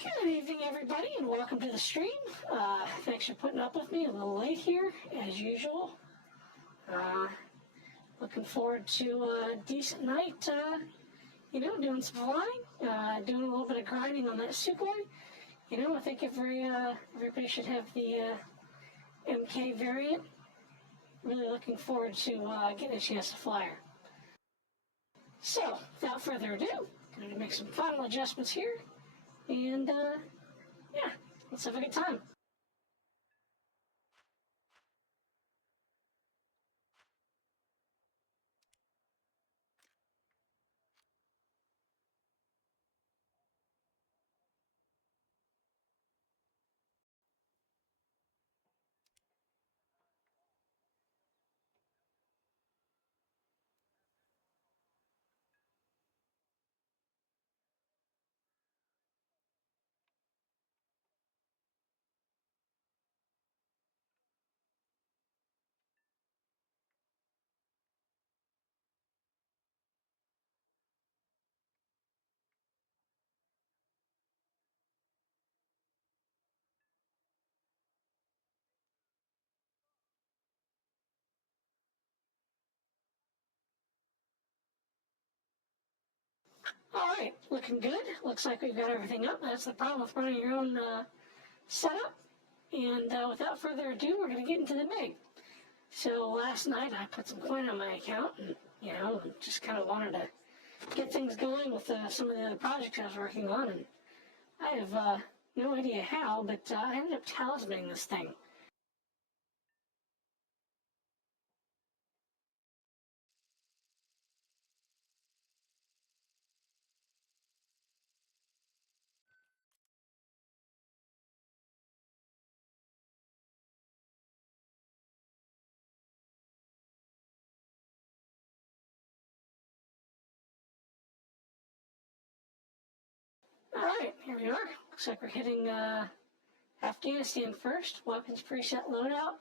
Good evening, everybody, and welcome to the stream. Thanks for putting up with me a little late here, as usual. Looking forward to a decent night, doing some flying, doing a little bit of grinding on that Sukhoi. I think everybody should have the MK variant. Really looking forward to getting a chance to fly her. So, without further ado, I'm going to make some final adjustments here, and yeah, let's have a good time. Alright, looking good. Looks like we've got everything up. That's the problem with running your own setup. And without further ado, we're going to get into the MIG. So last night I put some coin on my account and, just kind of wanted to get things going with some of the other projects I was working on. And I have no idea how, but I ended up talismaning this thing. Alright, here we are. Looks like we're hitting Afghanistan first. Weapons preset loadout.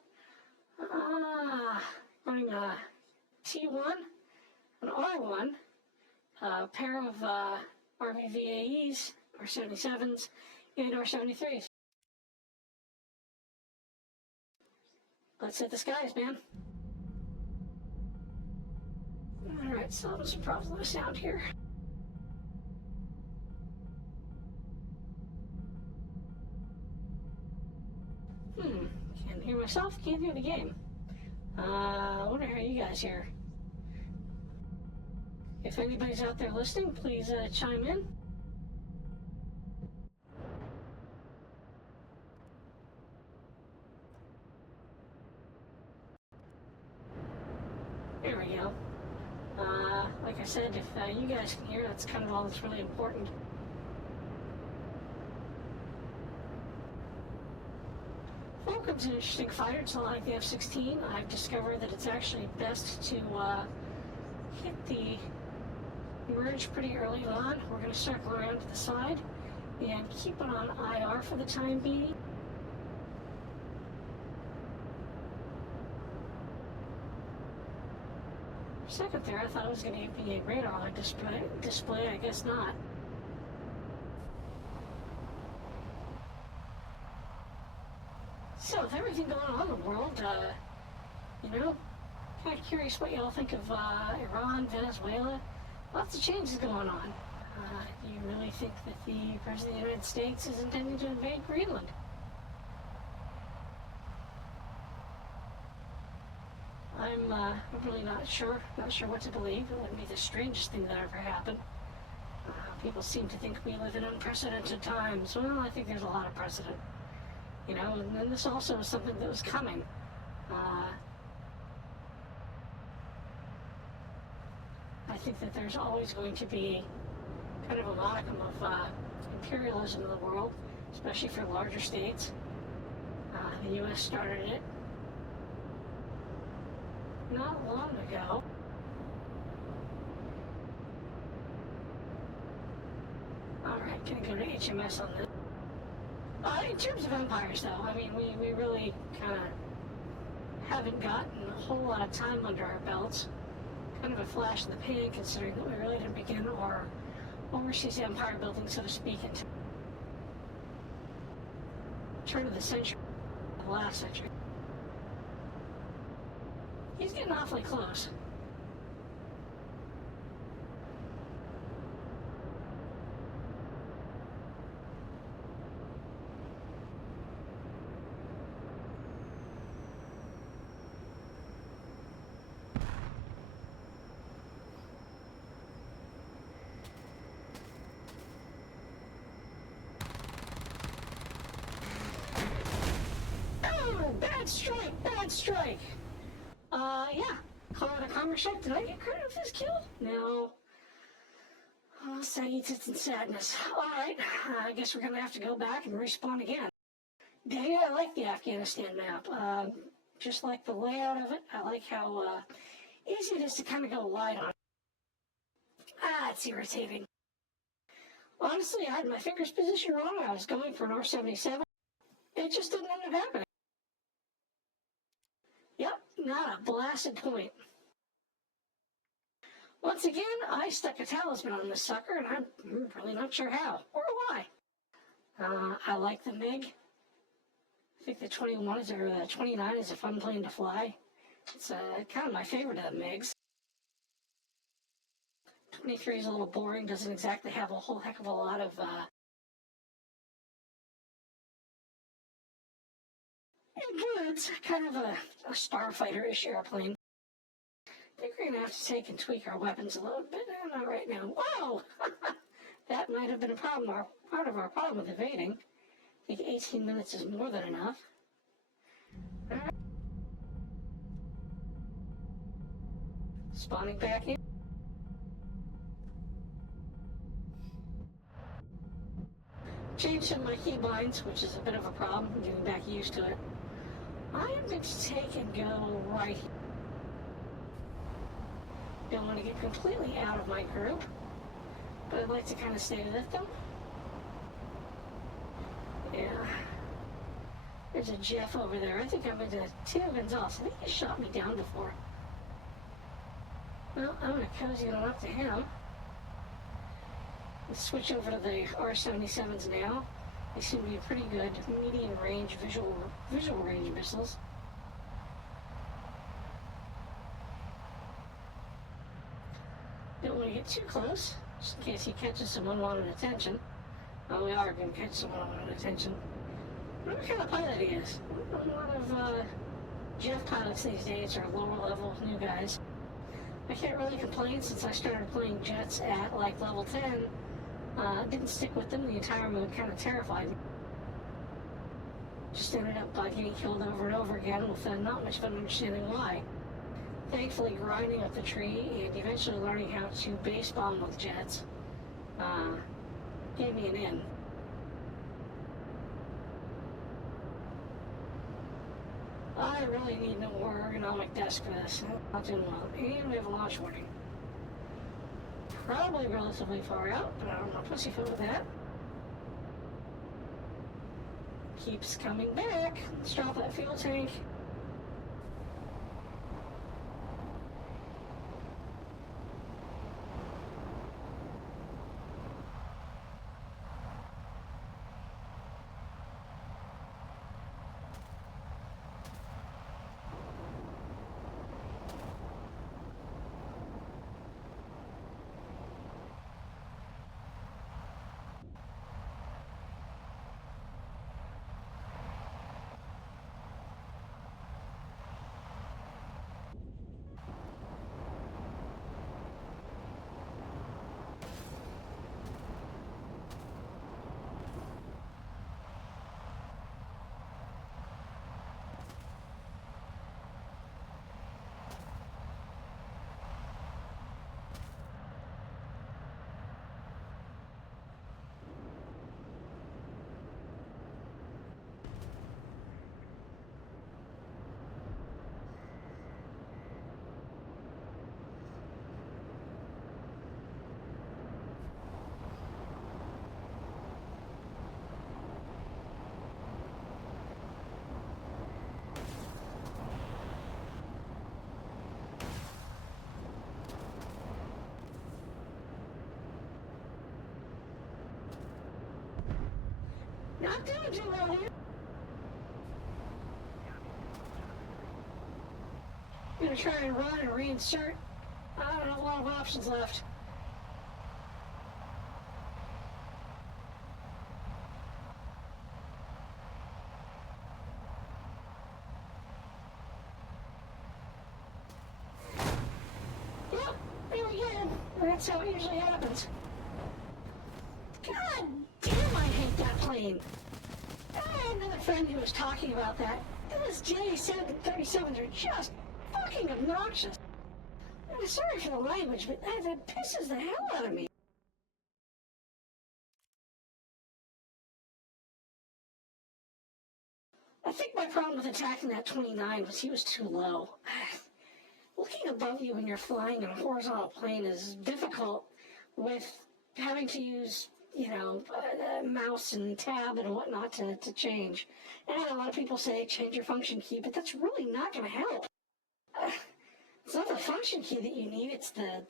Running a T1, an R1, a pair of RVVAEs, R77s, and R73s. Let's hit the skies, man. Alright, so there's some problems with the sound here. Can't hear myself, can't hear the game. I wonder how you guys hear. If anybody's out there listening, please chime in. There we go. Like I said, if you guys can hear, that's kind of all that's really important. Fulcrums is an interesting fighter. It's not like the F-16. I've discovered that it's actually best to hit the merge pretty early on. We're going to circle around to the side and keep it on IR for the time being. For a second there, I thought it was going to be a radar display. I guess not. So, with everything going on in the world, kind of curious what y'all think of Iran, Venezuela. Lots of changes going on. Do you really think that the President of the United States is intending to invade Greenland? I'm really not sure what to believe. It would be the strangest thing that ever happened. People seem to think we live in unprecedented times. Well, I think there's a lot of precedent. And then this also is something that was coming. I think that there's always going to be kind of a modicum of imperialism in the world, especially for larger states. The U.S. started it not long ago. Alright, gonna go to HMS on this. In terms of empires, though, I mean, we really kind of haven't gotten a whole lot of time under our belts. Kind of a flash in the pan, considering that we really didn't begin our overseas empire building, so to speak, until turn of the century, the last century. He's getting awfully close. Bad strike, bad strike. Yeah. Call it a commerce check. Did I get credit for this kill? No. Oh, saggy tits and sadness. Alright, I guess we're gonna have to go back and respawn again. Yeah, I like the Afghanistan map. Just like the layout of it. I like how easy it is to kind of go wide on it. Ah, it's irritating. Honestly, I had my fingers positioned wrong. I was going for an R77. It just didn't end up happening. Yep, not a blasted point. Once again, I stuck a talisman on this sucker, and I'm really not sure how or why. I like the MiG. I think the 21 is, or the 29 is a fun plane to fly. It's kind of my favorite of the MiGs. 23 is a little boring, doesn't exactly have a whole heck of a lot of it's kind of a starfighter-ish airplane. I think we're going to have to take and tweak our weapons a little bit. Not right now. Whoa! That might have been a problem, part of our problem with evading. I think 18 minutes is more than enough. All right. Spawning back in. Changed some of my keybinds, which is a bit of a problem. I'm getting back used to it. I am going to take and go right here. Don't want to get completely out of my group, but I'd like to kind of stay with them. Yeah. There's a Jeff over there. I think I'm into Tito Gonzalez. I think he shot me down before. Well, I'm going to cozy on up to him. Let's switch over to the R-77s now. They seem to be pretty good medium range visual range missiles. Don't want to get too close, just in case he catches some unwanted attention. Well, we are going to catch some unwanted attention. I wonder what kind of pilot he is. A lot of Jeff pilots these days are lower level new guys. I can't really complain since I started playing jets at like level 10. Didn't stick with them. The entire mode kind of terrified me. Just ended up getting killed over and over again with not much fun understanding why. Thankfully, grinding up the tree and eventually learning how to base bomb with jets gave me an in. I really need a more ergonomic desk for this. Not doing well. And we have a launch warning. Probably relatively far out, but I don't want to pussyfoot with that. Keeps coming back. Let's drop that fuel tank. Not doing too well here. I'm going to try and run and reinsert. I don't have a lot of options left. Yep, there we go. That's how it usually happens. God damn, I hate that plane. I had another friend who was talking about that. Those J737s are just fucking obnoxious. I'm sorry for the language, but that pisses the hell out of me. I think my problem with attacking that 29 was he was too low. Looking above you when you're flying in a horizontal plane is difficult with having to use, mouse and tab and whatnot to change. And a lot of people say change your function key, but that's really not going to help. It's not the function key that you need, it's I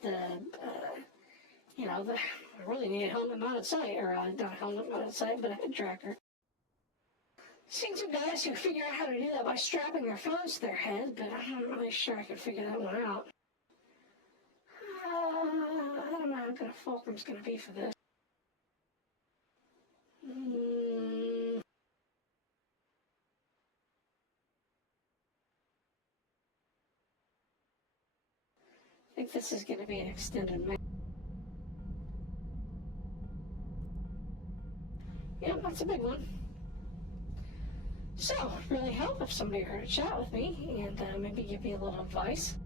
really need a helmet mounted sight, or not helmet mounted sight, but a head tracker. Seen some guys who figure out how to do that by strapping their phones to their head, but I'm not really sure I could figure that one out. I don't know how good a Fulcrum's going to be for this. I think this is going to be an extended map. Yep, that's a big one. So, really help if somebody were to chat with me and maybe give me a little advice.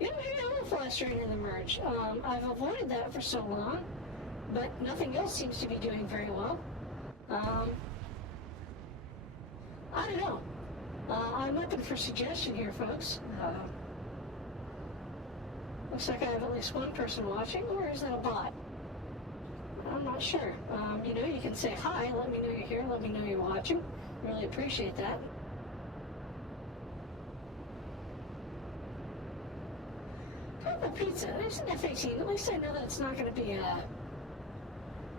Maybe I will fly straight into the merge. I've avoided that for so long, but nothing else seems to be doing very well. I don't know. I'm open for suggestion here, folks. Looks like I have at least one person watching, or is that a bot? I'm not sure. You can say hi, let me know you're here, let me know you're watching. Really appreciate that. Purple Pizza, there's an F-18. At least I know that it's not going to be a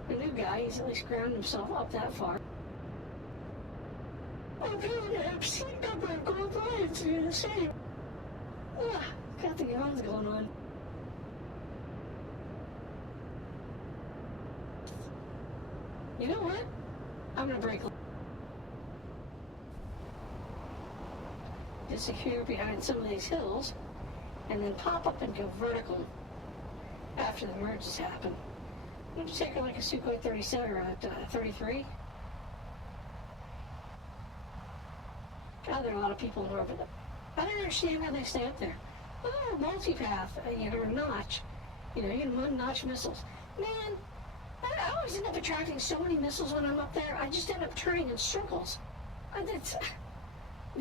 new guy. He's at least grounded himself up that far. Apparently, I've seen a number of gold lions do the same. Got the yawns going on. You know what? I'm gonna break. Disappear behind some of these hills, and then pop up and go vertical after the merge has happened. I'm gonna take her like a Sukhoi 37 or a 33. God, there are a lot of in orbit. I don't understand how they stay up there. Oh, multipath, or notch. You can notch missiles. Man, I always end up attracting so many missiles when I'm up there, I just end up turning in circles. The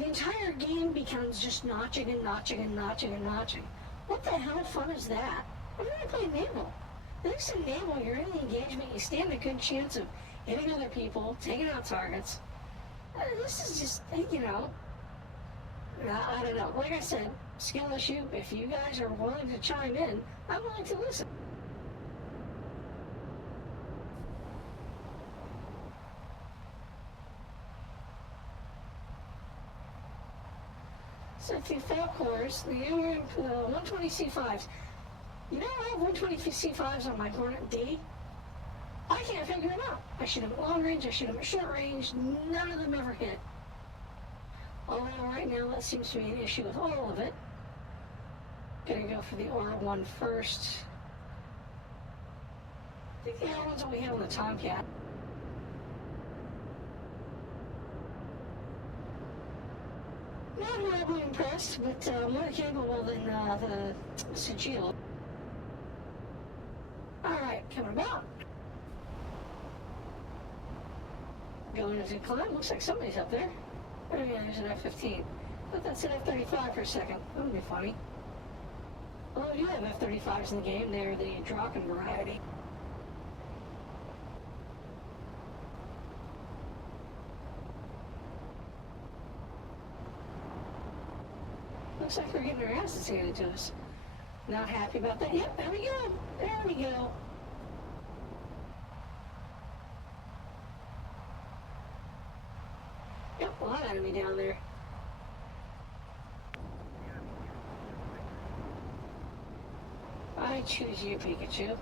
entire game becomes just notching and notching and notching and notching. What the hell fun is that? I'm gonna play naval. At least in naval, you're in the engagement, you stand a good chance of hitting other people, taking out targets. This is just, I don't know. Like I said, skill issue. If you guys are willing to chime in, I'm willing to listen. So if you Falcors, the 120 C5s. I have 120 C5s on my Hornet D. I can't figure it out. I shoot them at long range, I shoot them at short range, none of them ever hit. Although right now that seems to be an issue with all of it. Gonna go for the Aura one first. I think the other ones that we have on the Tomcat. Not horribly impressed, but more capable than the Sigil. Alright, coming about. Going as a climb, looks like somebody's up there. Oh yeah, there's an F-15. I thought that's an F-35 for a second. That would be funny. Well, we do have F-35s in the game. They're the Draken variety. Looks like we're getting our asses handed to us. Not happy about that. Yep, there we go. There we go. Yep, a lot of enemy down there. I choose you, Pikachu.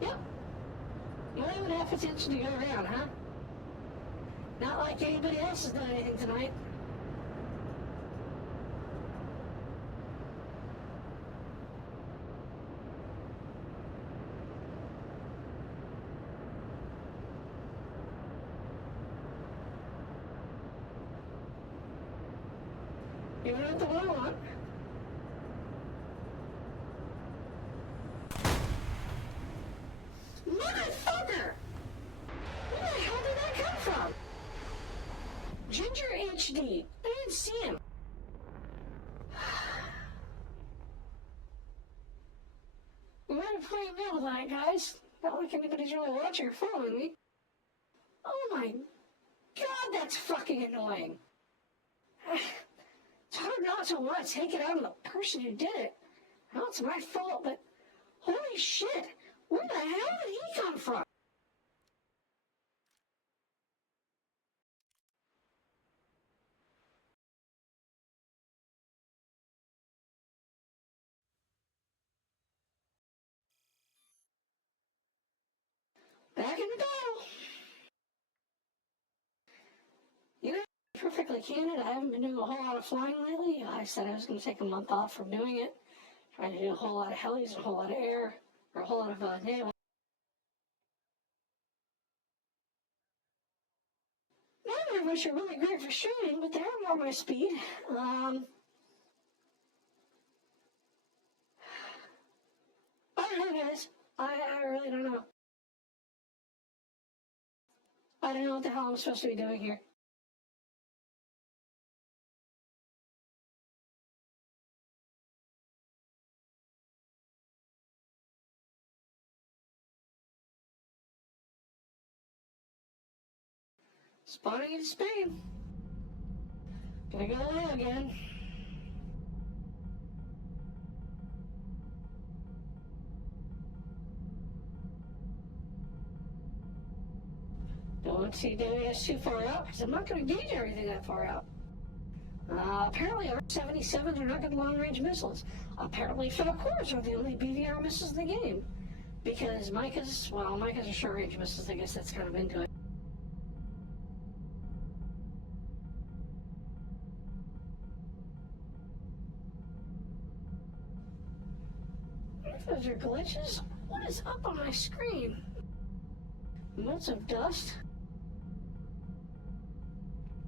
Yep. You don't even have attention to go around, huh? Not like anybody else has done anything tonight. You're not the one I want. Motherfucker! Where the hell did that come from? Ginger HD. I didn't see him. We might have played mail tonight, guys. Not like anybody's really watching or following me. Oh my god, that's fucking annoying. It's hard not to want to take it out on the person who did it. I know it's my fault, but holy shit, where the hell did he come from? Back in the battle. You know, perfectly candid, I haven't been doing a whole lot of flying lately. I said I was going to take a month off from doing it. Trying to do a whole lot of helis, a whole lot of air, or a whole lot of naval. Neither of which are really great for shooting, but they're more my speed. I don't know, guys. I really don't know. I don't know what the hell I'm supposed to be doing here. Spawning in Spain. Gonna go away again. Don't see WS too far out, because I'm not going to gauge everything that far out. Apparently R-77s are not good long-range missiles. Apparently Frakkups are the only BVR missiles in the game. Because Micah's are short-range missiles, I guess that's kind of into it. If those are glitches, what is up on my screen? Motes of dust?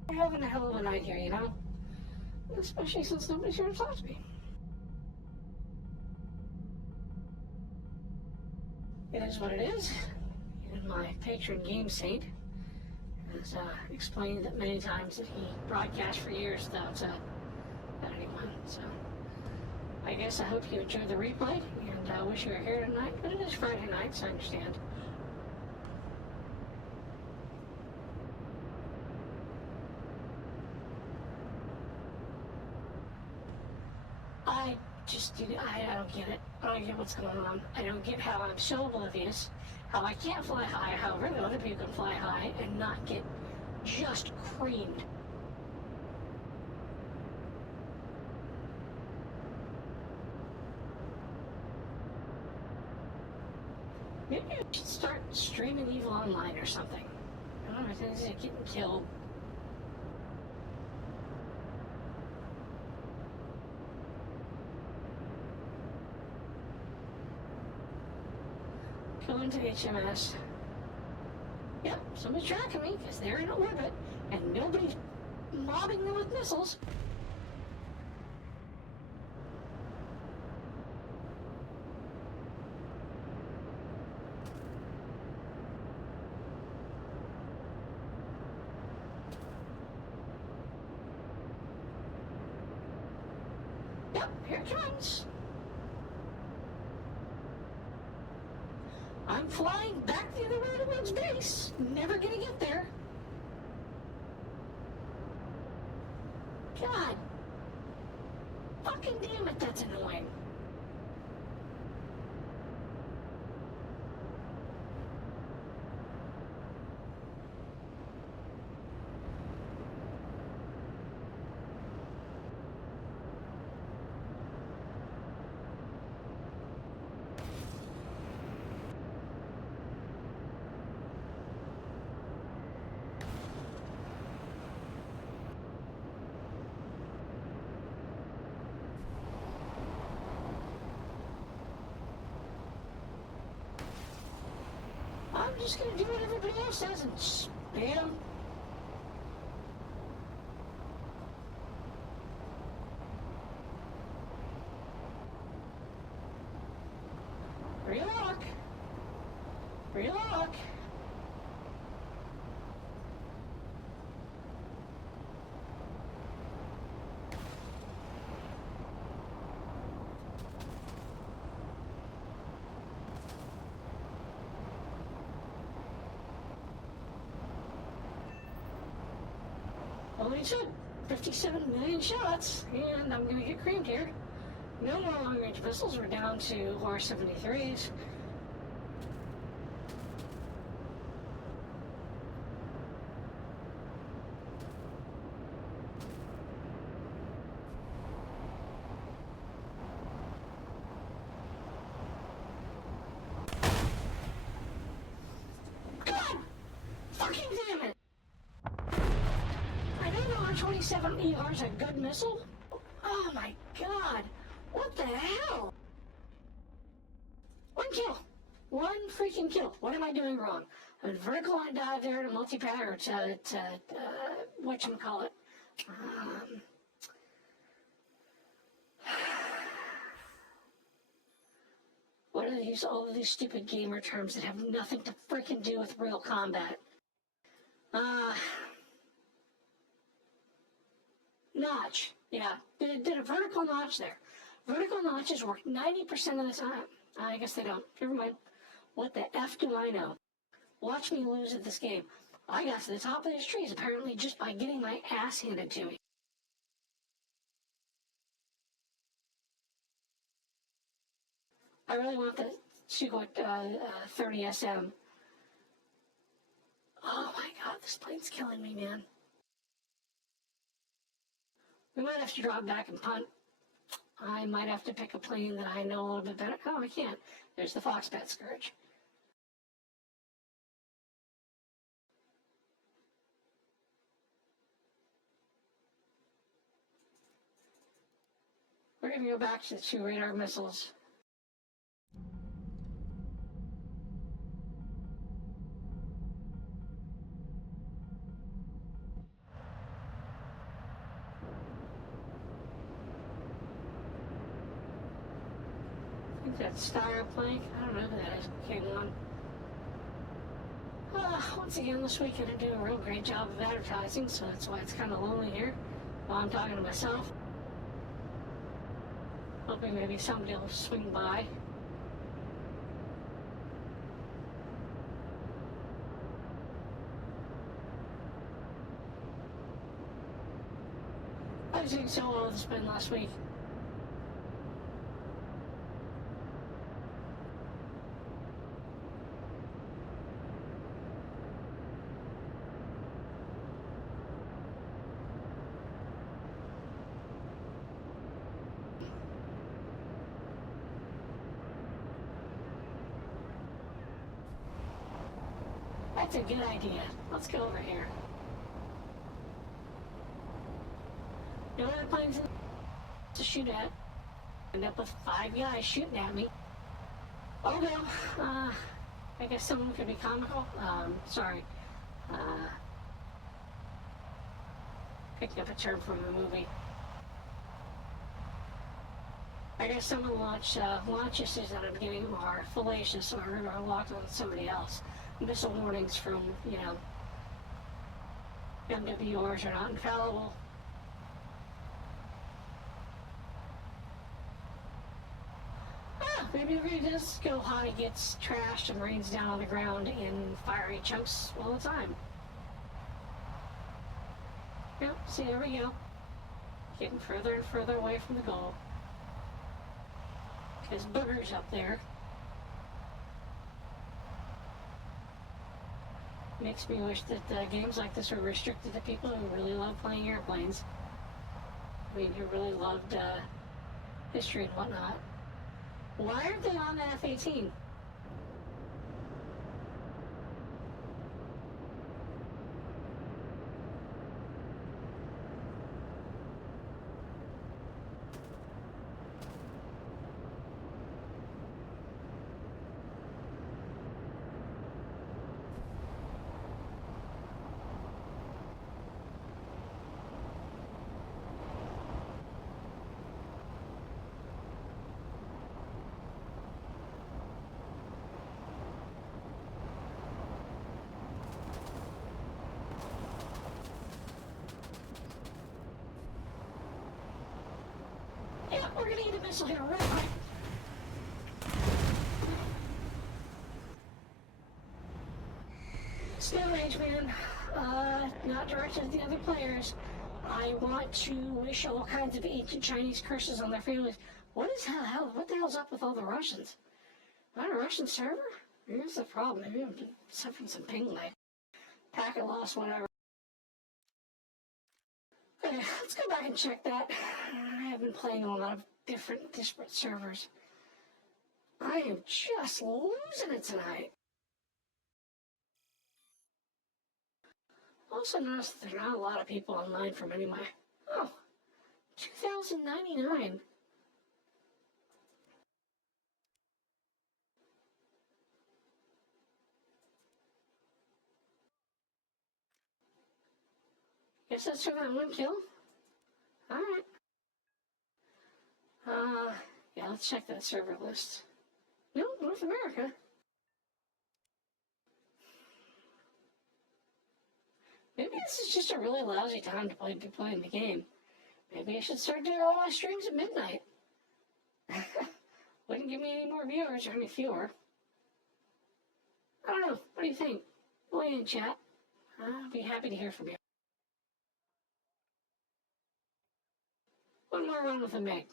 We're having a hell of a night here, you know? Especially since nobody's here to talk to me. It is what it is. And my patron game saint has explained that many times that he broadcast for years without anyone. So I guess I hope you enjoyed the replay, and I wish you were here tonight, but it is Friday night, so I understand. I don't get it. I don't get what's going on. I don't get how I'm so oblivious, how I can't fly high, how really other people can fly high and not get just creamed. Maybe I should start streaming Evil Online or something. I don't know, things like getting killed. Going to HMS. Yep, somebody's tracking me because they're in orbit and nobody's mobbing them with missiles. Yep, here it comes. I'm flying back the other way towards base. Never gonna get there. God. Fucking damn it, that's annoying. I'm just gonna do what everybody else does and spam. Relock. Relock. Only took 57 million shots, and I'm gonna get creamed here. No more long-range missiles, we're down to R-73s. God! Fucking damn it! I know the R-27 ER's a good missile. Oh my god! What the hell? One kill! One freaking kill. What am I doing wrong? I went vertical on dive there to multi-pack, or to whatchamacallit. What are these, all of these stupid gamer terms that have nothing to freaking do with real combat? Notch. Yeah, did a vertical notch there. Vertical notches work 90% of the time. I guess they don't. Never mind. What the F do I know? Watch me lose at this game. I got to the top of these trees apparently just by getting my ass handed to me. I really want the Sukhoi 30 SM. Oh my god, this plane's killing me, man. We might have to drop back and punt. I might have to pick a plane that I know a little bit better. Oh, I can't. There's the Foxbat Scourge. We're going to go back to the 2 radar missiles. I think that's Styraplank. I don't know who that is. Came on. Once again, this week I didn't do a real great job of advertising, so that's why it's kind of lonely here while I'm talking to myself. Hoping maybe somebody will swing by. I was doing so well with the spin last week. That's a good idea. Let's go over here. No other planes to shoot at. End up with 5 guys shooting at me. Oh well, I guess someone could be comical. Sorry. Picked up a term from a movie. I guess someone launches at the beginning are fallacious or locked on somebody else. Missile warnings from, MWRs are not infallible. Maybe the rain does go high, gets trashed, and rains down on the ground in fiery chunks all the time. Yep, see, there we go. Getting further and further away from the goal. There's boogers up there. Makes me wish that games like this were restricted to people who really love playing airplanes. I mean, who really loved history and whatnot. Why aren't they on the F-18? Yeah, we're gonna eat a missile here, right? Snail Rage, man. Not directed at the other players. I want to wish all kinds of ancient Chinese curses on their families. What the hell's up with all the Russians? Am I on a Russian server? Here's the problem. Maybe I'm suffering some ping lag. Packet loss, whatever. Okay, let's go back and check that. I have been playing on a lot of different, disparate servers. I am just losing it tonight. Also noticed that there are not a lot of people online from any of my... Oh, 2,099. Guess that's for that one kill. Alright. Yeah, let's check that server list. No, North America. Maybe this is just a really lousy time to be playing the game. Maybe I should start doing all my streams at midnight. Wouldn't give me any more viewers or any fewer. I don't know. What do you think? Weigh in chat. I'll be happy to hear from you. One more run with a MiG.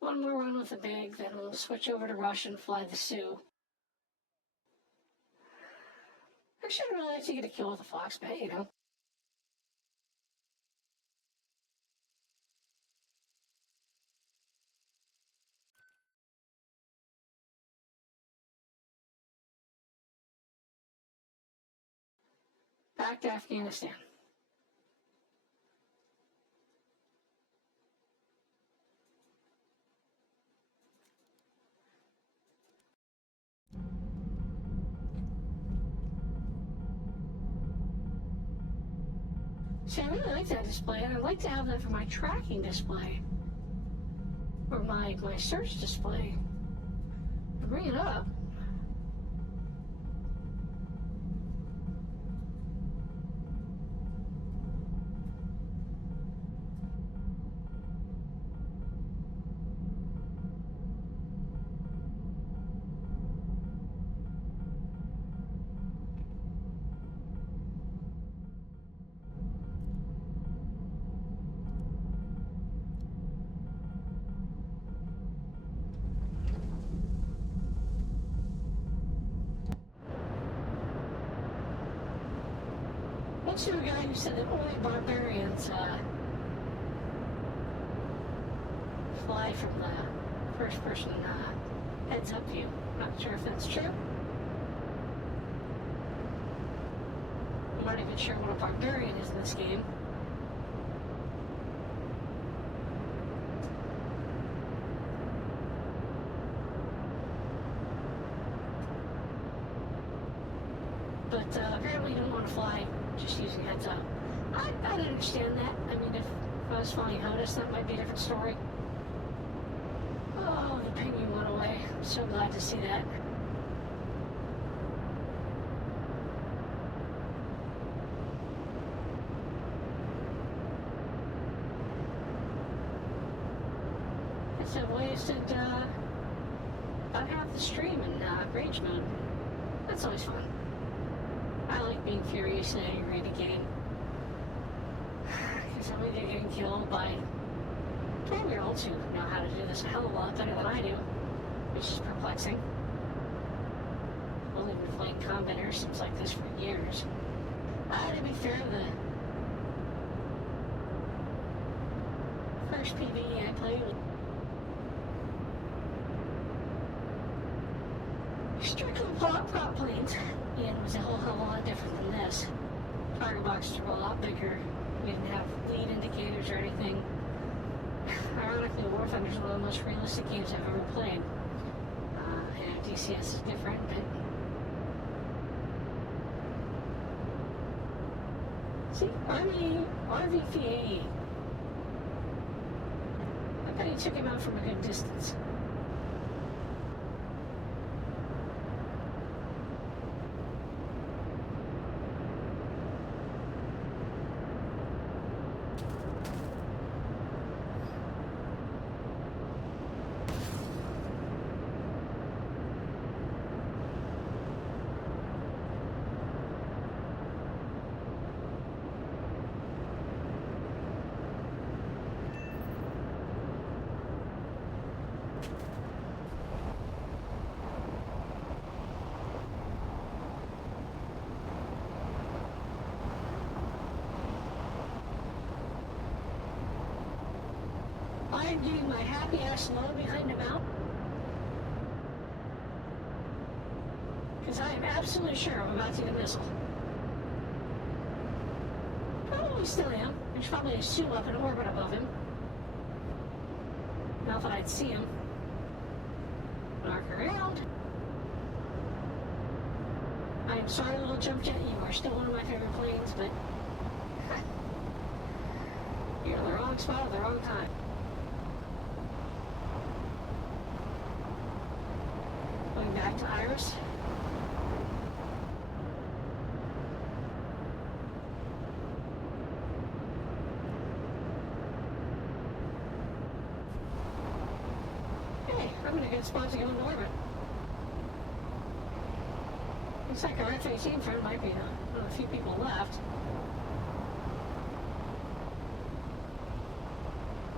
One more run with a MiG, then we'll switch over to Russia and fly the Sioux. Actually, I'd really like to get a kill with a Fox Bay, you know. Back to Afghanistan. See, I really like that display, and I'd like to have that for my tracking display. Or my search display. Bring it up. Once to a guy who said that only barbarians fly from the first-person heads-up view. Not sure if that's true. I'm not even sure what a barbarian is in this game. But apparently you don't want to fly just using heads up. I'd understand that. I mean, if I was flying HOTUS, that might be a different story. Oh, the penguin went away. I'm so glad to see that. Guess I've wasted about half the stream in rage mode. That's always fun. I like being furiously angry at a game. Because I mean, they're getting killed by 12-year-olds who know how to do this a hell of a lot better than I do, which is perplexing. Well, they've been playing combat airsims like this for years. To be fair, the first PvE I played was strictly prop planes, and it was a whole hell of a lot different than this. Target boxes were a lot bigger. We didn't have lead indicators or anything. Ironically, War Thunder is one of the most realistic games I've ever played. And DCS is different, but see, RVPA. I bet he took him out from a good distance. I'm getting my happy ass low behind him out. Because I am absolutely sure I'm about to get a missile. Probably still am. There's probably a SU up in orbit above him. Not that I'd see him. Arc around. I am sorry, little jump jet. You are still one of my favorite planes, but you're in the wrong spot at the wrong time. Going back to Iris. Hey, I'm in a good spot to go into orbit. Looks like our F-18 friend might be one of the few people left.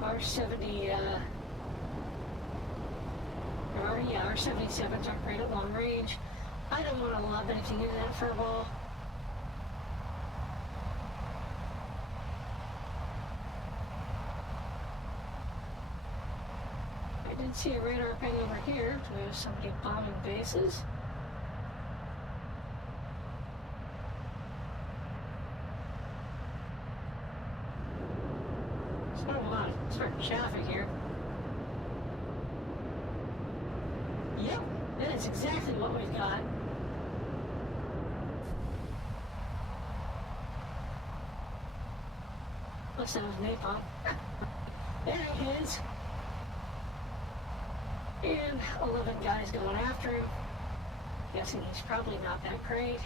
R-70, R-77s aren't great at long range. I don't want to lob anything into that furball. I did see a radar ping over here. Do we have somebody bombing bases? There's not a lot of certain traffic here. Yep, that is exactly what we've got. Looks like it was napalm. There he is. And 11 guys going after him. Guessing he's probably not that great.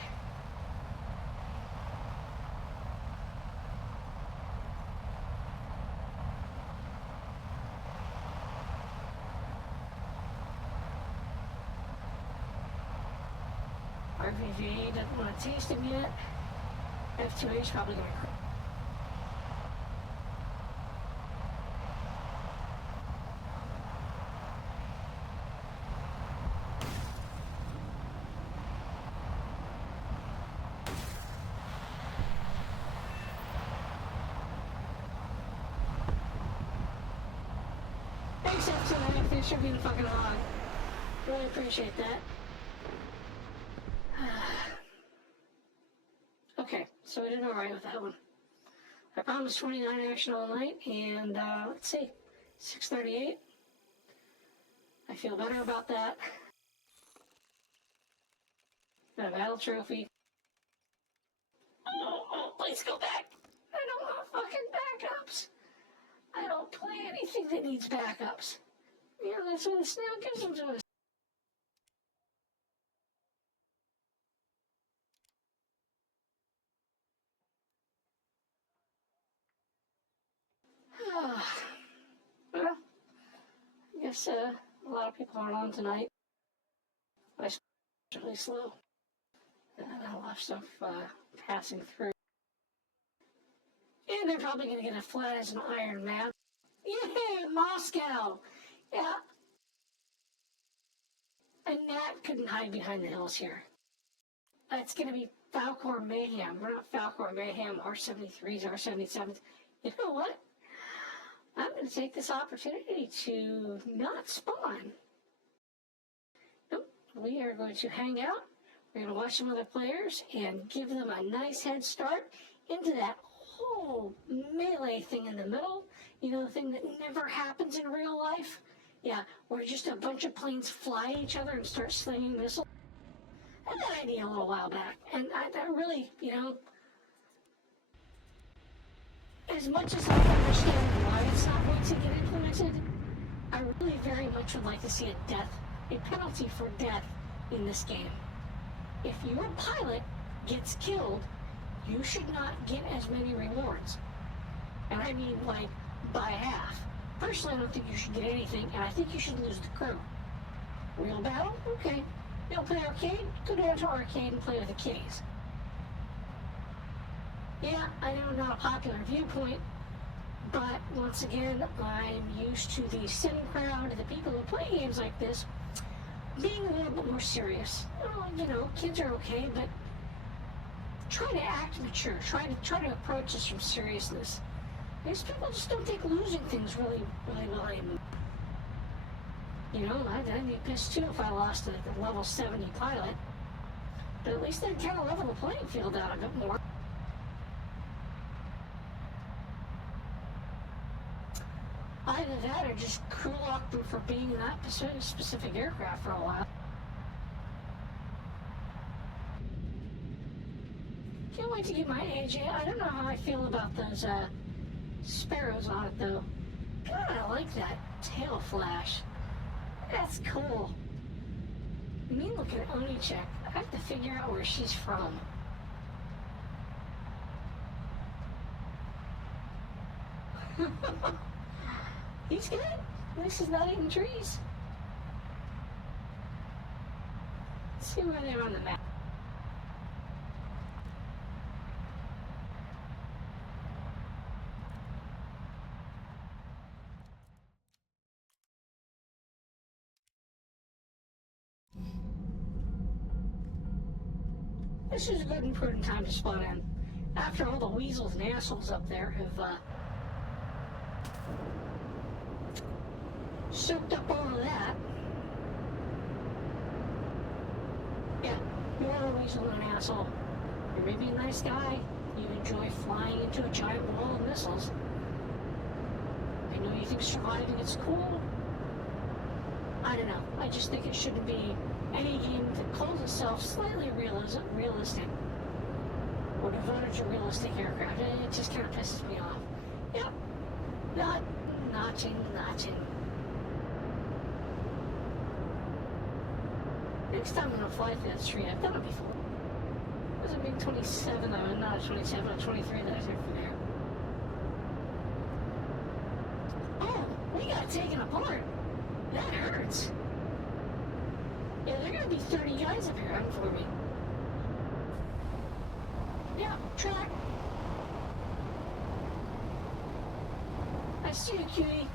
RVVA doesn't want to taste him yet. F2H probably going to. Thanks, F2H. Thanks for being a fucking hog. Really appreciate that. Okay, so we did alright with that one. I promised 29 action all night, and let's see, 638. I feel better about that. Got a battle trophy. Oh, please go back. I don't want fucking backups. I don't play anything that needs backups. You know, that's what the Snail gives them to us. Well, I guess a lot of people aren't on tonight. But I really slow. And a lot of stuff passing through. And probably going to get a flat as an Iron Man. Yeah, Moscow! Yeah. A gnat couldn't hide behind the hills here. It's going to be Falcor Mayhem. We're not Falcor Mayhem, R73s, R77s. You know what? I'm going to take this opportunity to not spawn. Nope. We are going to hang out. We're going to watch some other players and give them a nice head start into that whole melee thing in the middle. You know, the thing that never happens in real life? Yeah, where just a bunch of planes fly at each other and start slinging missiles. I had that idea a little while back, and I really, you know, as much as I understand why it's not going to get implemented, I really very much would like to see a penalty for death in this game. If your pilot gets killed, you should not get as many rewards. And I mean, like, by half. Personally, I don't think you should get anything, and I think you should lose the crew. Real battle? Okay. You don't play arcade? Go down to arcade and play with the kiddies. Yeah, I know not a popular viewpoint, but once again, I'm used to the sim crowd, the people who play games like this, being a little bit more serious. Well, you know, kids are okay, but try to act mature. Try to approach this from seriousness. These people just don't take losing things really well anymore. You know, I'd be pissed too if I lost a level 70 pilot. But at least they'd kind of level the playing field out a bit more. Either that or just crew lock them for being in that specific aircraft for a while. Can't wait to get my AJ. I don't know how I feel about those sparrows on it though. God, I like that tail flash. That's cool. Me looking at Oni-check. I have to figure out where she's from. He's good. At least he's not eating trees. Let's see where they're on the map. This is a good and prudent time to spawn in. After all the weasels and assholes up there have soaked up all of that. Yeah, you're a weasel and an asshole. You're maybe a nice guy. You enjoy flying into a giant wall of missiles. I know you think surviving is cool. I don't know. I just think it shouldn't be any game that calls itself slightly realistic or devoted to realistic aircraft. It just kind of pisses me off. Yep. Notching. Next time I'm going to fly through that street, I've done it before. It was a big 27, though, not a 27, a 23 that I took from there. Oh, we got taken apart. That hurts. Yeah, there are going to be 30 guys up here hunting for me. Yeah, track. I see you, cutie.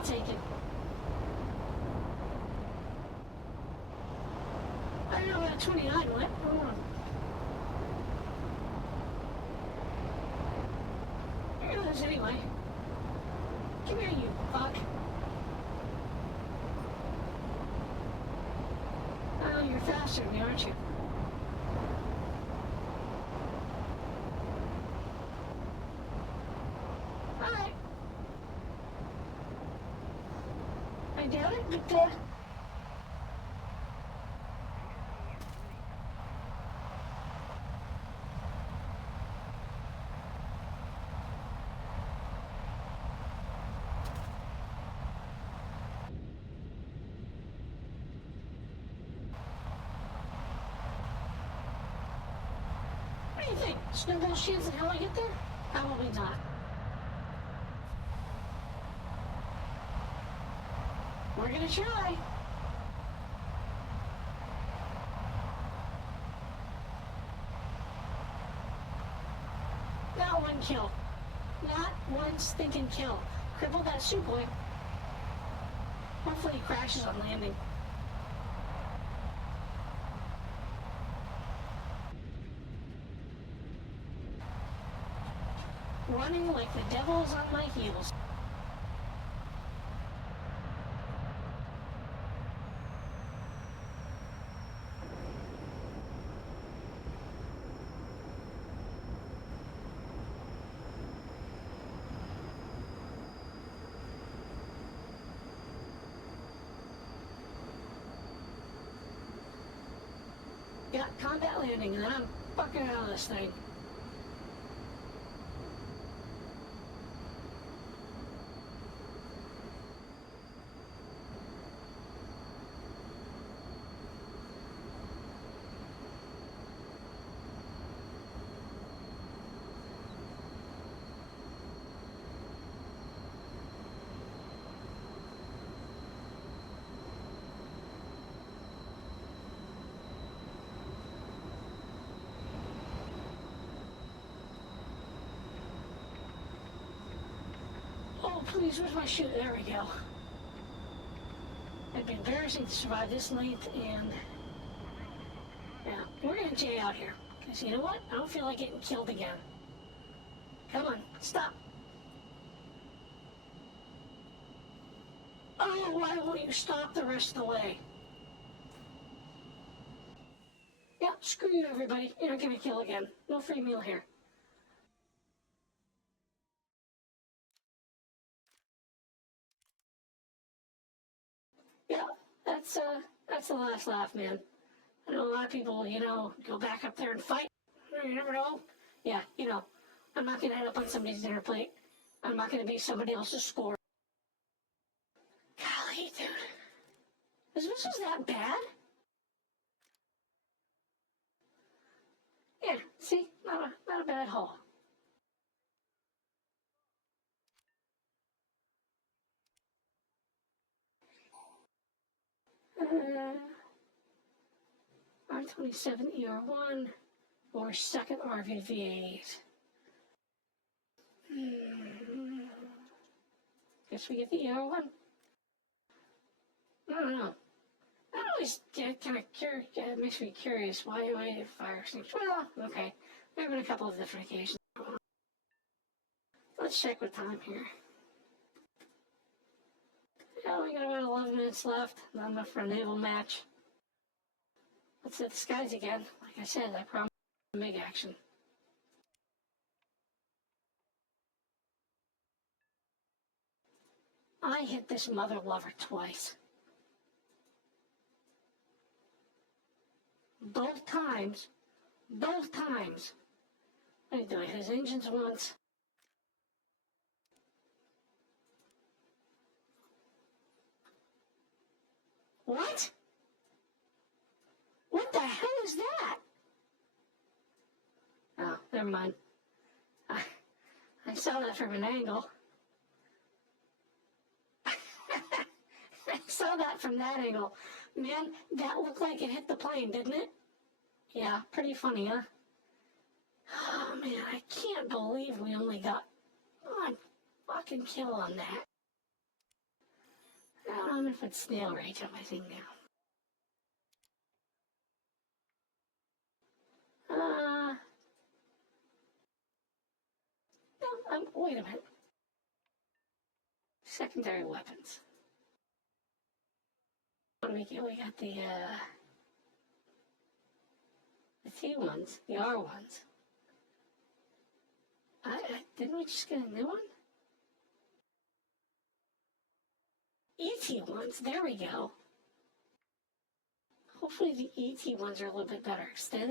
I'll take it. I don't know where 29 went. Hold on. Here it is anyway. Come here, you fuck. Oh, you're faster than me, aren't you? Alright. I doubt it, but what do you think? Snowball chance in hell I get there? Probably not. We're gonna try. Not one kill. Not one stinking kill. Cripple that Sukhoi. Hopefully he crashes on landing. Running like the devil's on my heels. Got combat landing, and then I'm fucking out of this thing. Oh, please, where's my chute? There we go. It'd be embarrassing to survive this length, and yeah, we're gonna jay out here. Because you know what? I don't feel like getting killed again. Come on, stop. Oh, why won't you stop the rest of the way? Yeah, screw you, everybody. You're not gonna kill again. No free meal here. Yeah, that's the last laugh, man. I know a lot of people, go back up there and fight. You never know. Yeah, I'm not gonna end up on somebody's dinner plate. I'm not gonna be somebody else's score. Golly, dude. This was that bad? Yeah, see? Not a bad haul. R27 ER1 or second RVV8. Guess we get the ER1. I don't know. That always kind of makes me curious. Why do I fire extinguisher? Well, okay. There have been a couple of different occasions. Let's check what time here. Yeah, we got about 11 minutes left. Not enough for a naval match. Let's hit the skies again. Like I said, I promise big action. I hit this mother lover twice. Both times. What are you doing? His engines once. What? What the hell is that? Oh, never mind. I saw that from an angle. I saw that from that angle. Man, that looked like it hit the plane, didn't it? Yeah, pretty funny, huh? Oh, man, I can't believe we only got one fucking kill on that. I'm gonna put Snail Rage on my thing now. No, wait a minute. Secondary weapons. What do we get? We got the T ones, the R ones. Didn't we just get a new one? ET ones, there we go. Hopefully the ET ones are a little bit better. Is that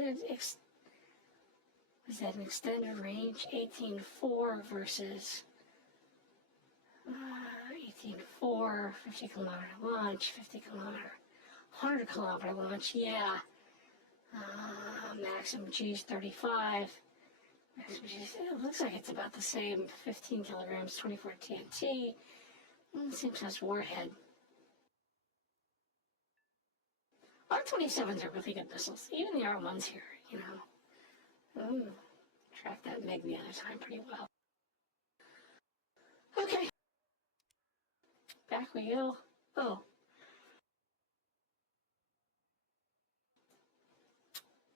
an extended range? 18.4 versus 18.4, 50 kilometer launch, 50 kilometer, 100 kilometer launch, yeah. Maximum G is 35. Maximum G, it looks like it's about the same. 15 kilograms, 24 TNT. Seems that's warhead. R-27s are really good missiles. Even the R-1s here, you know. Tracked that MiG the other time pretty well. Okay. Back we go. Oh.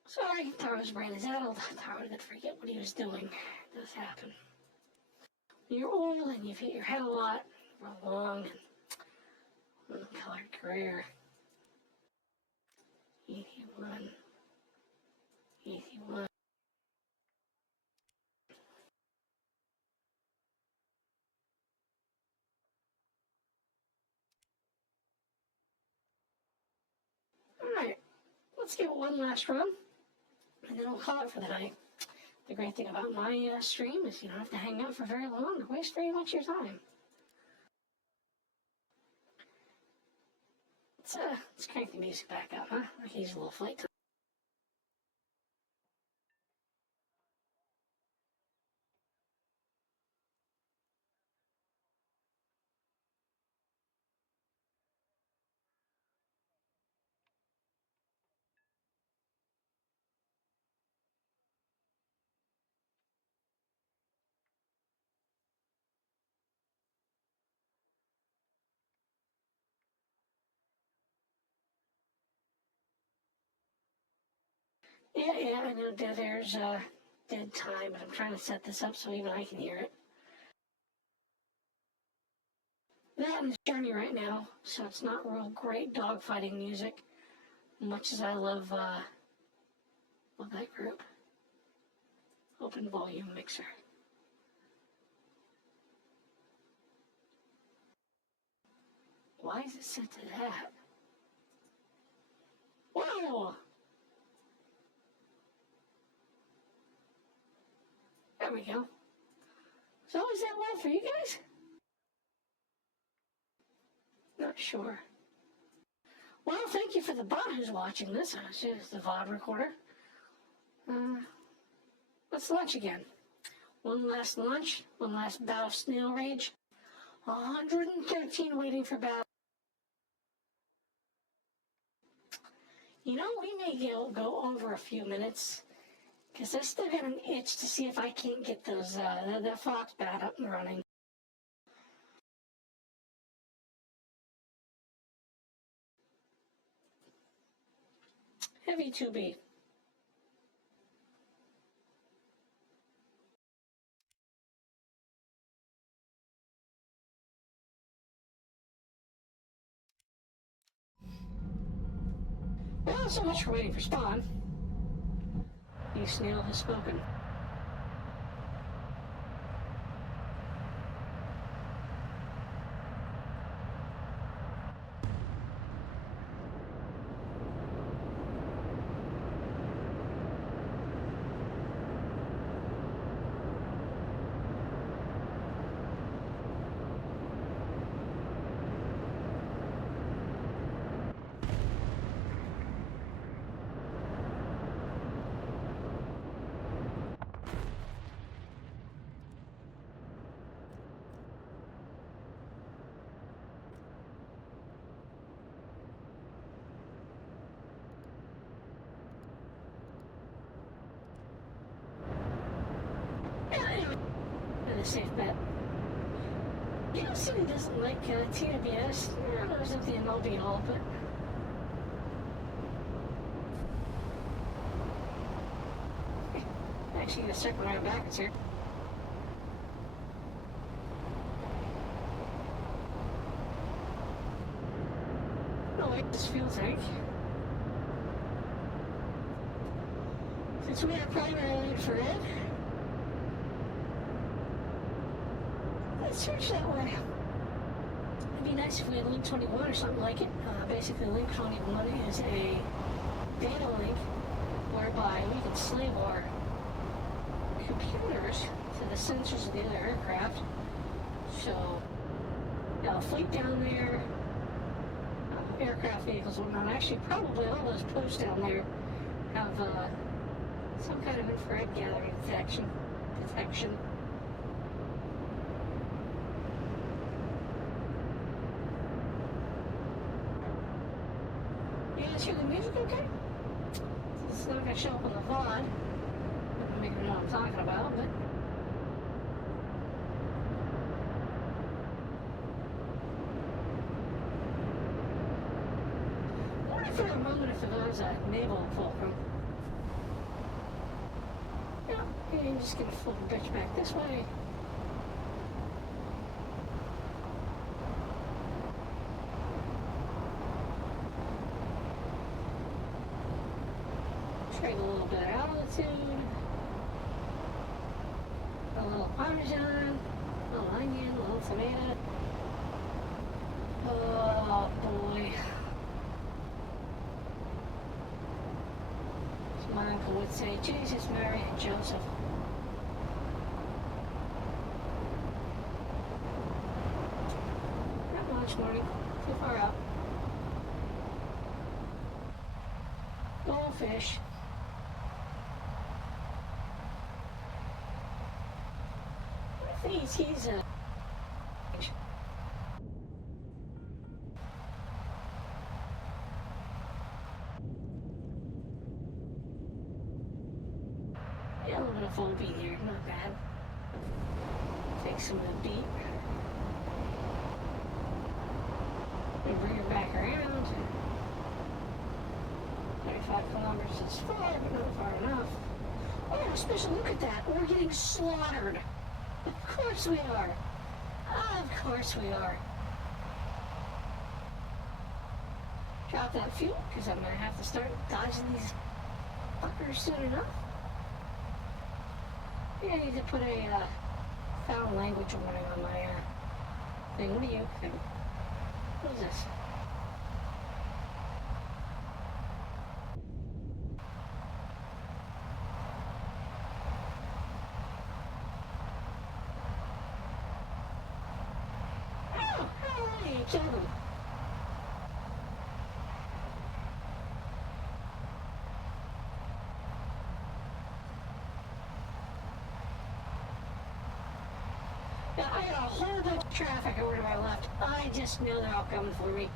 Sorry, Taro's brain is addled. Taro did forget what he was doing. It does happen. When you're old and you've hit your head a lot for a long and colored career. 81. 81. Alright, let's give it one last run, and then we'll call it for the night. The great thing about my stream is you don't have to hang out for very long or waste very much of your time. Let's crank the music back up, huh? Like he's a little flight time. Yeah, I know there's dead time, but I'm trying to set this up so even I can hear it. That is Journey right now, so it's not real great dogfighting music, much as I love that group. Open volume mixer. Why is it set to that? Whoa! There we go. So is that well for you guys? Not sure. Well, thank you for the bot who's watching this. It's the VOD recorder. Let's launch again. One last launch. One last bout of Snail Rage. 113 waiting for battle. You know, we may go over a few minutes, because I still got an itch to see if I can't get those, the Fox bat up and running. Heavy 2B. Well, so much for waiting for spawn. The snail has spoken. A safe bet. Kansas City doesn't like TWS. I don't know if it's the MLB all, but actually gonna circle around backwards here. I like this fuel tank. Since we are primarily infrared, let's search that way. It'd be nice if we had Link 21 or something like it. Basically, Link 21 is a data link whereby we can slave our computers to the sensors of the other aircraft. So, a fleet down there, aircraft vehicles, whatnot. Actually, probably all those posts down there have some kind of infrared gathering detection. You guys hear the music okay? It's not going to show up on the VOD. I'm making you know what I'm talking about, but I wonder for a moment if there was a naval fulcrum. Yeah, you're just going to flip the bitch back this way. Trade a little bit of altitude, a little parmesan, a little onion, a little tomato. Oh boy. As my uncle would say, Jesus, Mary, and Joseph. Not much morning, too far out. Goldfish. He's a little bit of full beat here, not bad. Take some of the beat and bring her back around. 35 kilometers is far, but not far enough. Oh, especially look at that. We're getting slaughtered. Of course we are. Of course we are. Drop that fuel, because I'm going to have to start dodging these fuckers soon enough. Yeah, I need to put a foul language warning on my thing. What do you think? What is this? Killed him. Now, I got a whole bunch of traffic over to my left. I just know they're all coming for me.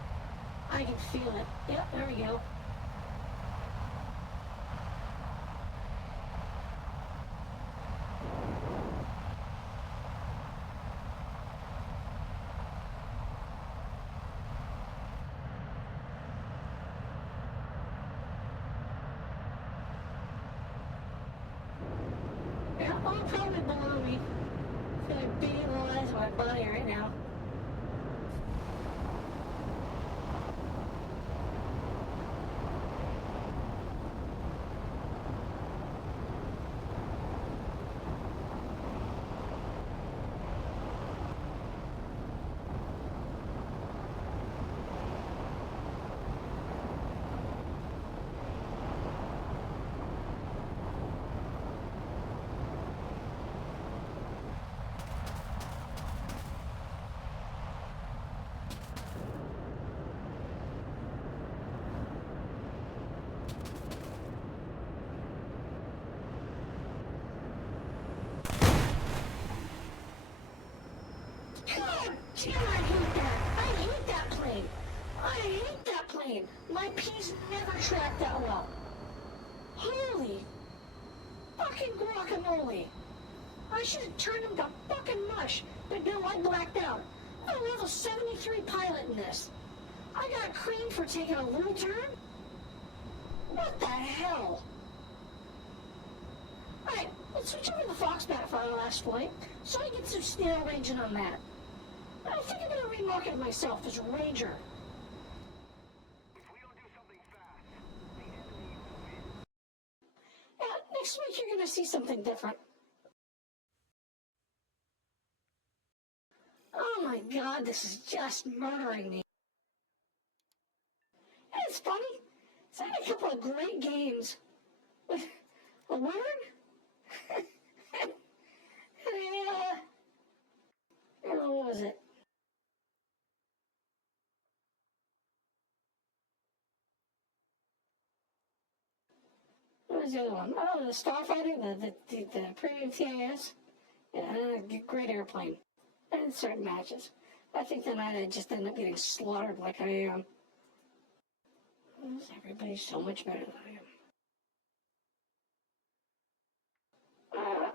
I can feel it. Yep, there we go. All probably below me. I feel like beating the eyes of my body right now. Damn, I hate that. I hate that plane. I hate that plane. My P's never track that well. Holy fucking guacamole. I should have turned him to fucking mush, but no, I blacked out. I'm a level 73 pilot in this. I got creamed for taking a little turn? What the hell? Alright, let's switch over to the Foxbat for our last flight, so I get some snail ranging on that. I think I'm going to remarket myself as Ranger. Yeah, next week you're going to see something different. Oh my god, this is just murdering me. And it's funny, it's had a couple of great games with a word and what was it? What was the other one? Oh, the Starfighter, the premium TAS. Yeah, great airplane. And certain matches. I think that I just end up getting slaughtered like I am. Everybody's so much better than I am.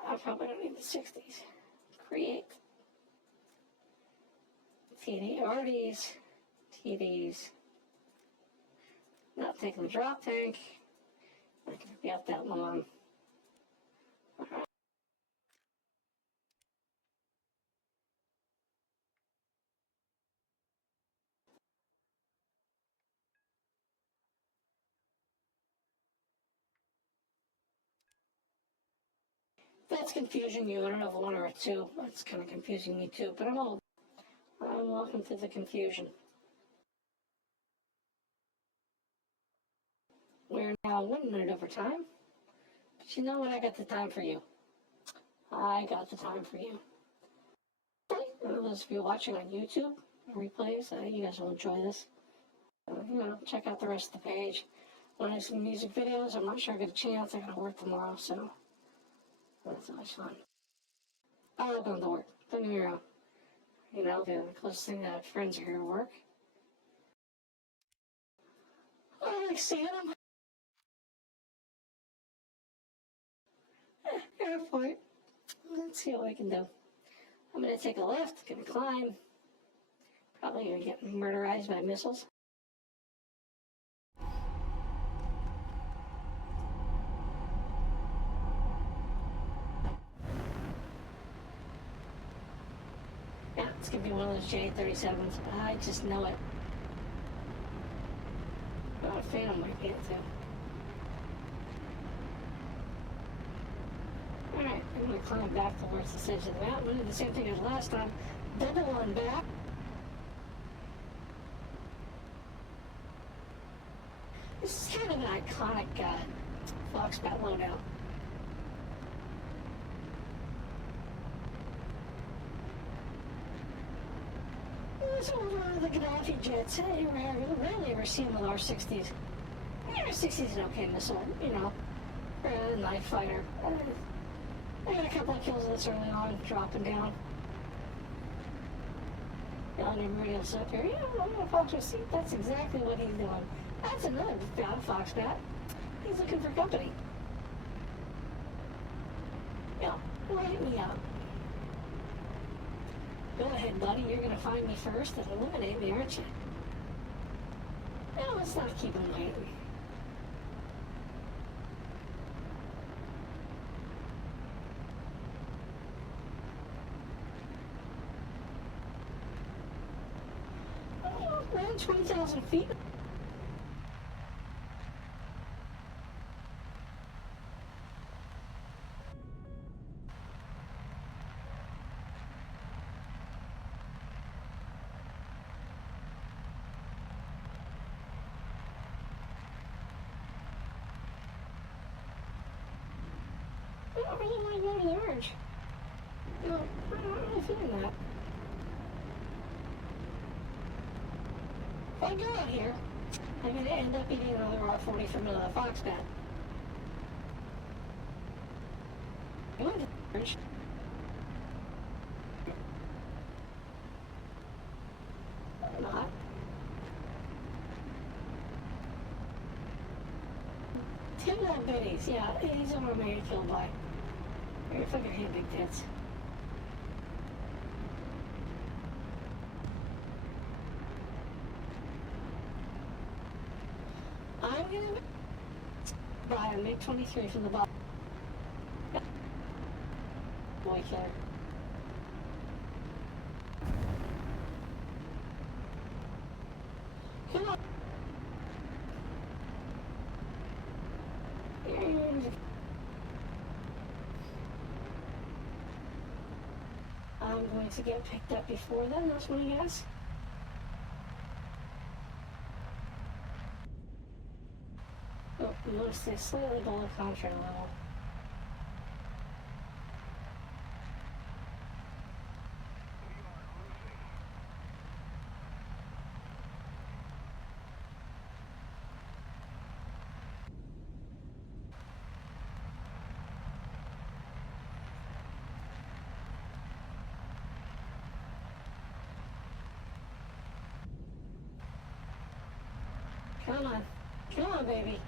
I probably don't need the 60s. Create. TD, RDs, TDs. Not taking the drop tank. Not gonna be out that long. Alright. That's confusing you. I don't know if one or a two. That's kind of confusing me too, but I'm old. I'm welcome to the confusion. We're now 1 minute over time. But you know what? I got the time for you. I got the time for you. Those of you watching on YouTube, replays, you guys will enjoy this. Check out the rest of the page. When I see music videos, I'm not sure I get a chance. I gotta work tomorrow, so that's always fun. I love going to work. Don't get me wrong. The closest thing that friends are here to work. I like seeing them. Airport. Let's see what we can do. I'm gonna take a lift, gonna climb. Probably gonna get murderized by missiles. Yeah, it's gonna be one of those J-37s. I just know it. Oh, a Phantom might be it too. Alright, I'm gonna climb back towards the edge of the mountain. Do the same thing as last time. Double on back. This is kind of an iconic Foxbat loadout. These are the Gaddafi jets. You rarely ever see them with R-60s. The R-60 is an okay missile, for a night fighter. I got a couple of kills this early on, dropping down. Yelling everybody else up here. I'm gonna Foxbat. See, that's exactly what he's doing. That's another Foxbat. He's looking for company. Yeah, light me up. Go ahead, buddy. You're gonna find me first and eliminate me, aren't you? No, let's not keep him waiting. Around 20,000 feet. I don't really want to go to the Urge. No, I'm not really feeling that. If I go out here, I'm going to end up eating another R40 from another Foxbat. I went to the Urge. I'm not. Tim little bitties, yeah, he's over me to kill by. You're fucking hate big tits. Brian, make 23 from the bottom. Boy killer. Come on. I'm going to get picked up before then, that's my guess. Oh, you want to stay slightly below contract level. Come on. Come on, baby.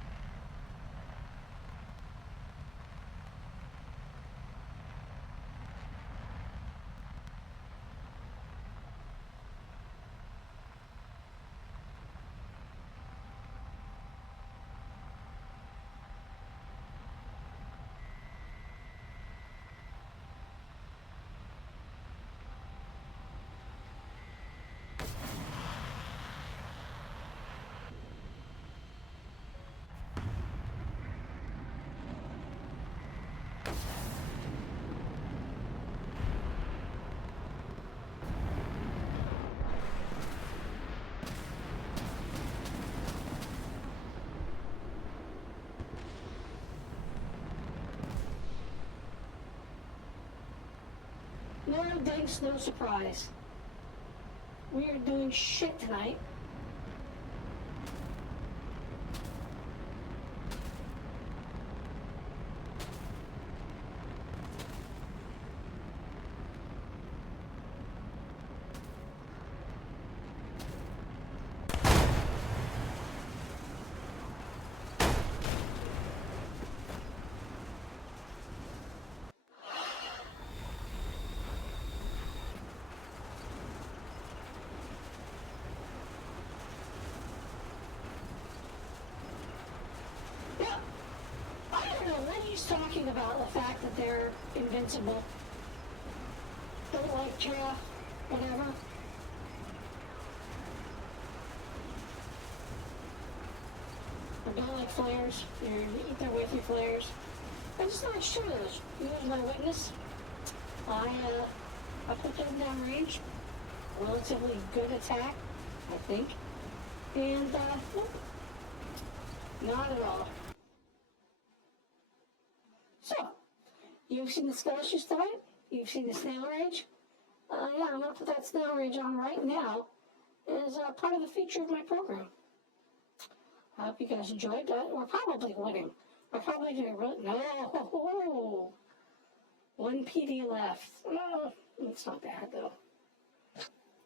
No thanks, no surprise. We are doing shit tonight. Yeah, I don't know when he's talking about the fact that they're invincible. Don't like chaff, whatever. I don't like flares. You're either with your flares. I'm just not sure of those. He was my witness. I put them down range. Relatively good attack, I think. And, nope. Not at all. So, you've seen the scholarships tonight? You've seen the snail range? Yeah, I'm going to put that snail range on right now as part of the feature of my program. I hope you guys enjoyed that. We're probably winning. We're probably doing really... No! One PD left. Oh, it's not bad, though.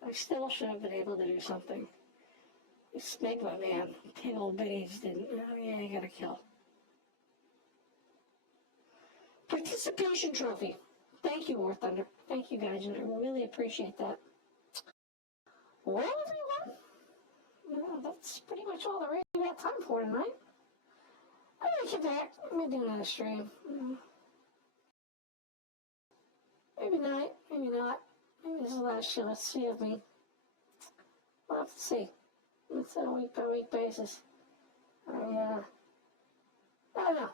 I still should have been able to do something. Smegma, man. 10 old biddies didn't... Oh, yeah, you got a kill. Participation trophy. Thank you, War Thunder. Thank you, guys, and I really appreciate that. Well, everyone, that's pretty much all the raid we got time for tonight. I'm gonna get back. Maybe do another stream. Maybe not. Maybe not. Maybe this is the last show. Let's see of me. We'll have to see. It's on a week-by-week basis. I don't know.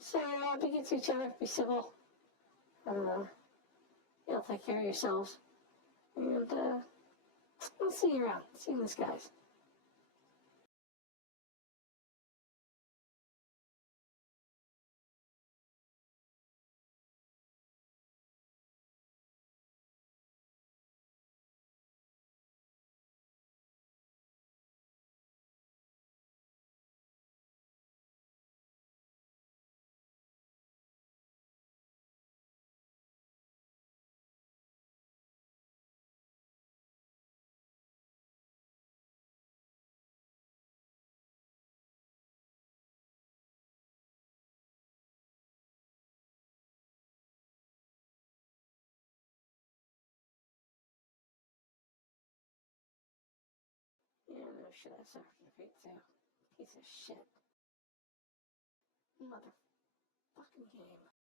So, be good to each other. Be civil. Take care of yourselves. And, I'll see you around. See you in the skies. Yeah, no shit, that's after the feet, too. Piece of shit. Motherfucking game.